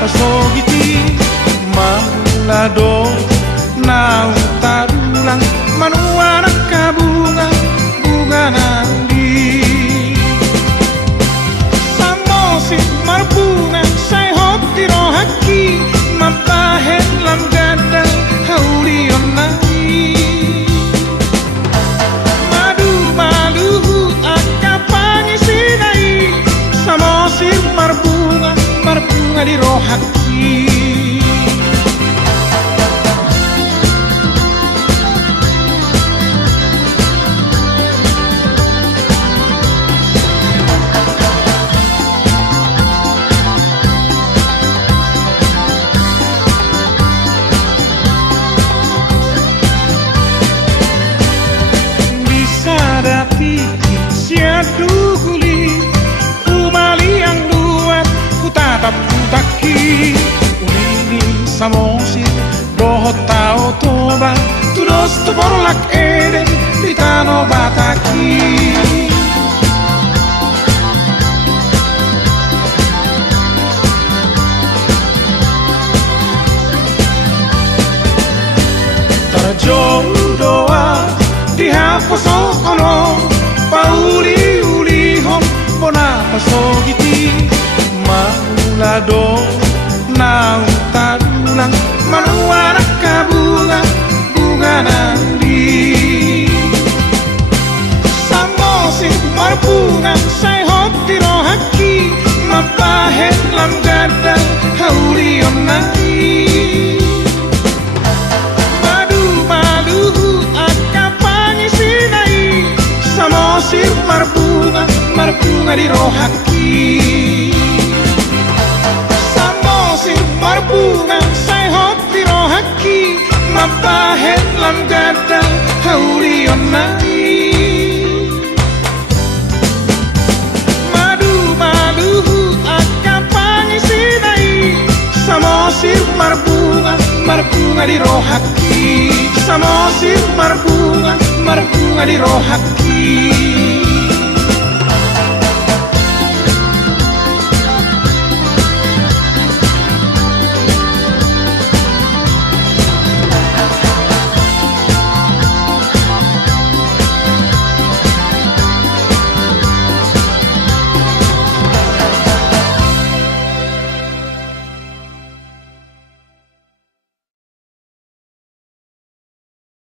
pasogiti malado nau tarulang manuana kabunga bunga nandi samosi marbunga sai hoti rohaki mampahen lam gadang haurion nai madu maluhu akapangi sinai samosi marbunga di rohaki siadu guli umali yang luat ku tatap taki ulini samosi doho tau toba tudos toborlak eden ditano bataki terjodoh dihapus ono pauli ulihom bona pasogiti maulado nau tarulang manuana kabunga bunga nandi samosi marbunga sai hoti rohaki mampahen lam gadang haurion nai samosir marbunga di rohaki samosir marbunga sai hoti rohaki mampahen lam gadang haurion nai madu maluhu akapangi sinai samosir marbunga di rohaki samosir marbunga di rohaki